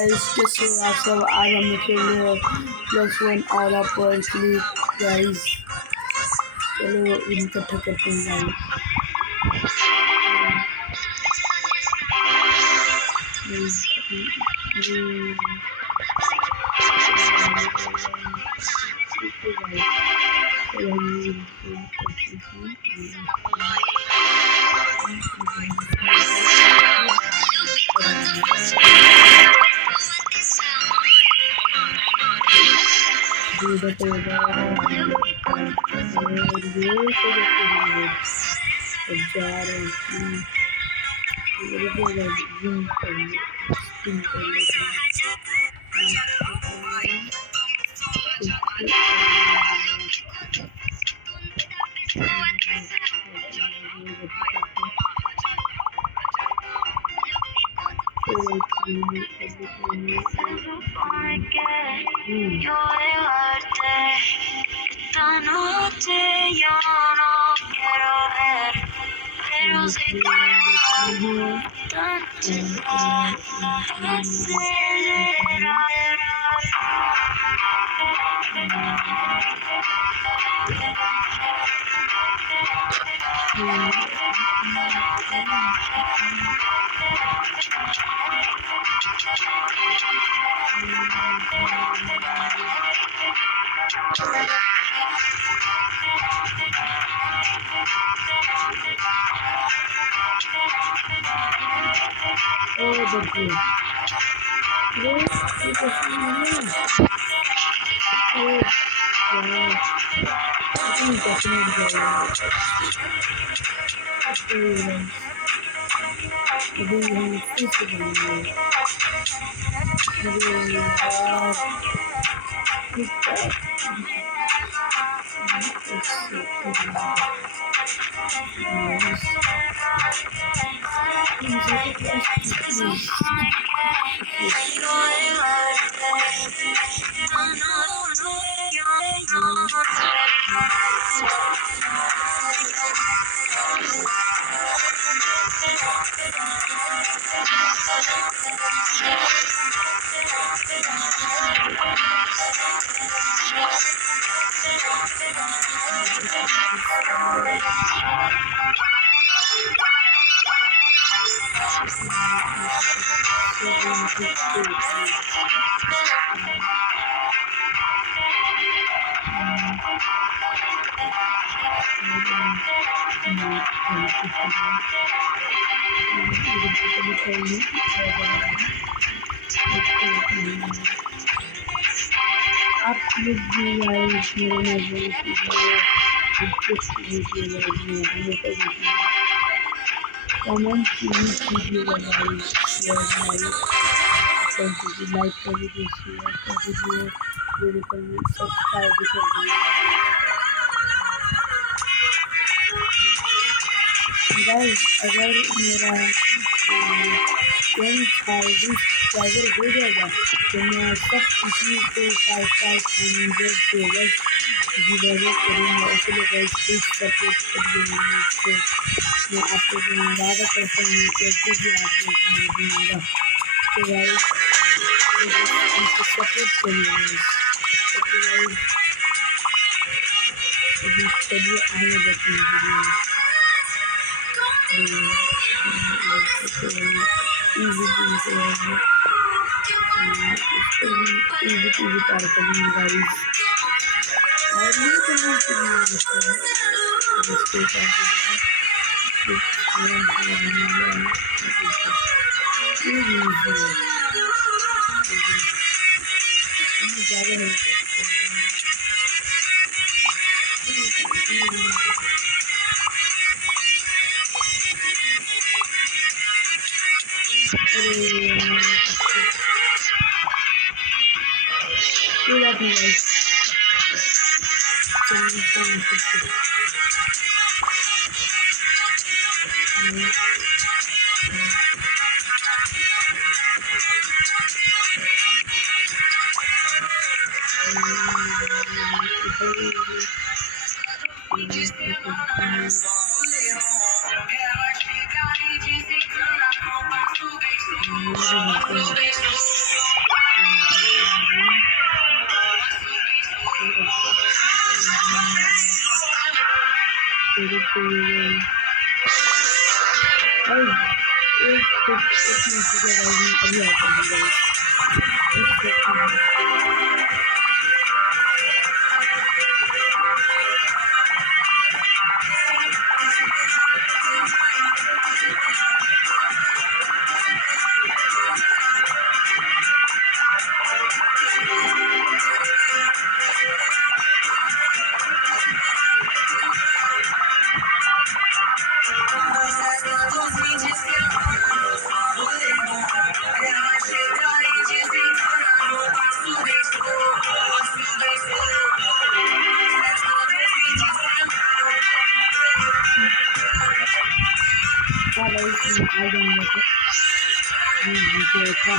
कैसे हो आप सब। आज हम खेले +1 और पर क्लिक गाइस। चलो इकट्ठा करते हैं Esta noche yo no quiero ver, pero sé que आप लोग भी गाइस मेरे कमेंट कीजिएगा गाइस, लाइक कर दीजिए, शेयर कर दीजिए, मेरे को सब्सक्राइब भी कर दीजिए गाइस। अगर मेरा 10,000 सब्सक्राइबर हो जाएगा तो मैं सब किसी को 500 प्लेयर्स गिव करूँगा। इसलिए गाइस प्लीज सपोर्ट करिए मुझको। मैं आप लोगों को वादा करता हूँ कैसे भी आप लोगों को दूँगा। तो गाइस मुझको सपोर्ट करिए गाइस। चलिए आगे बढ़ते हैं इजी पार करेंगे गाइस। और ये करना चाहिए जिसके ज़्यादा नहीं चाहिए गाइस। एक मैसेज है गाइस, मैं अभी आता हूँ गाइस, एक सेकंड। हाँ गाइस, मैं आ जाऊँगा तो वीडियो था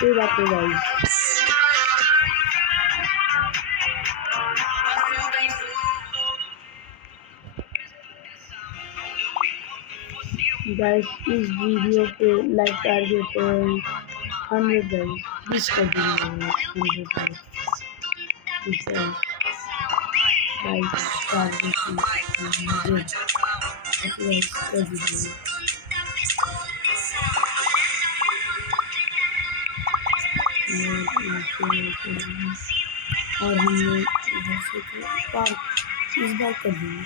कोई बात नहीं गाइस। गाइस इस वीडियो पे लाइक टारगेट 100 गाइस, प्लीज कर दीजिए 100 गाइस, लाइक टारगेट 100 गाइस कर दीजिए। और हम लोग इधर से पार्क इस बार कर देंगे,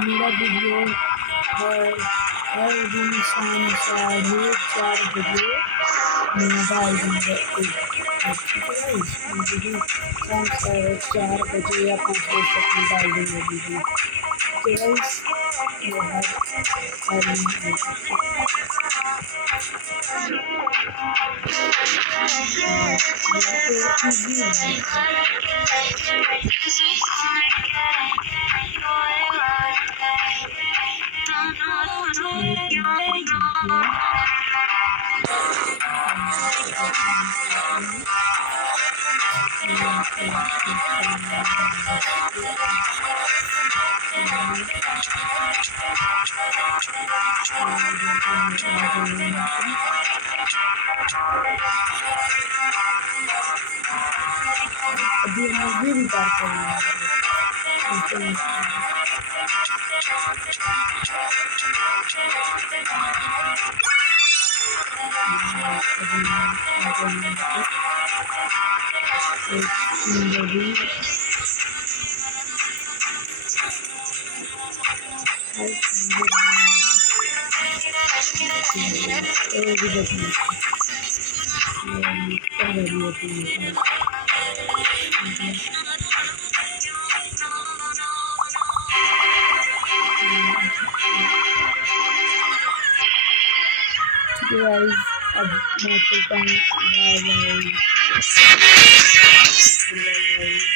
मेरा वीडियो हर दिन शाम 4 बजे मैं डाल दूँगा। वीडियो शाम 4 बजे या 5 बजे तक मैं डाल दूँगा वीडियो। तो गाइस ये अभी हम भी बात करेंगे। ठीक है गाइस, अब मैं चलता हूँ, बाय बाय।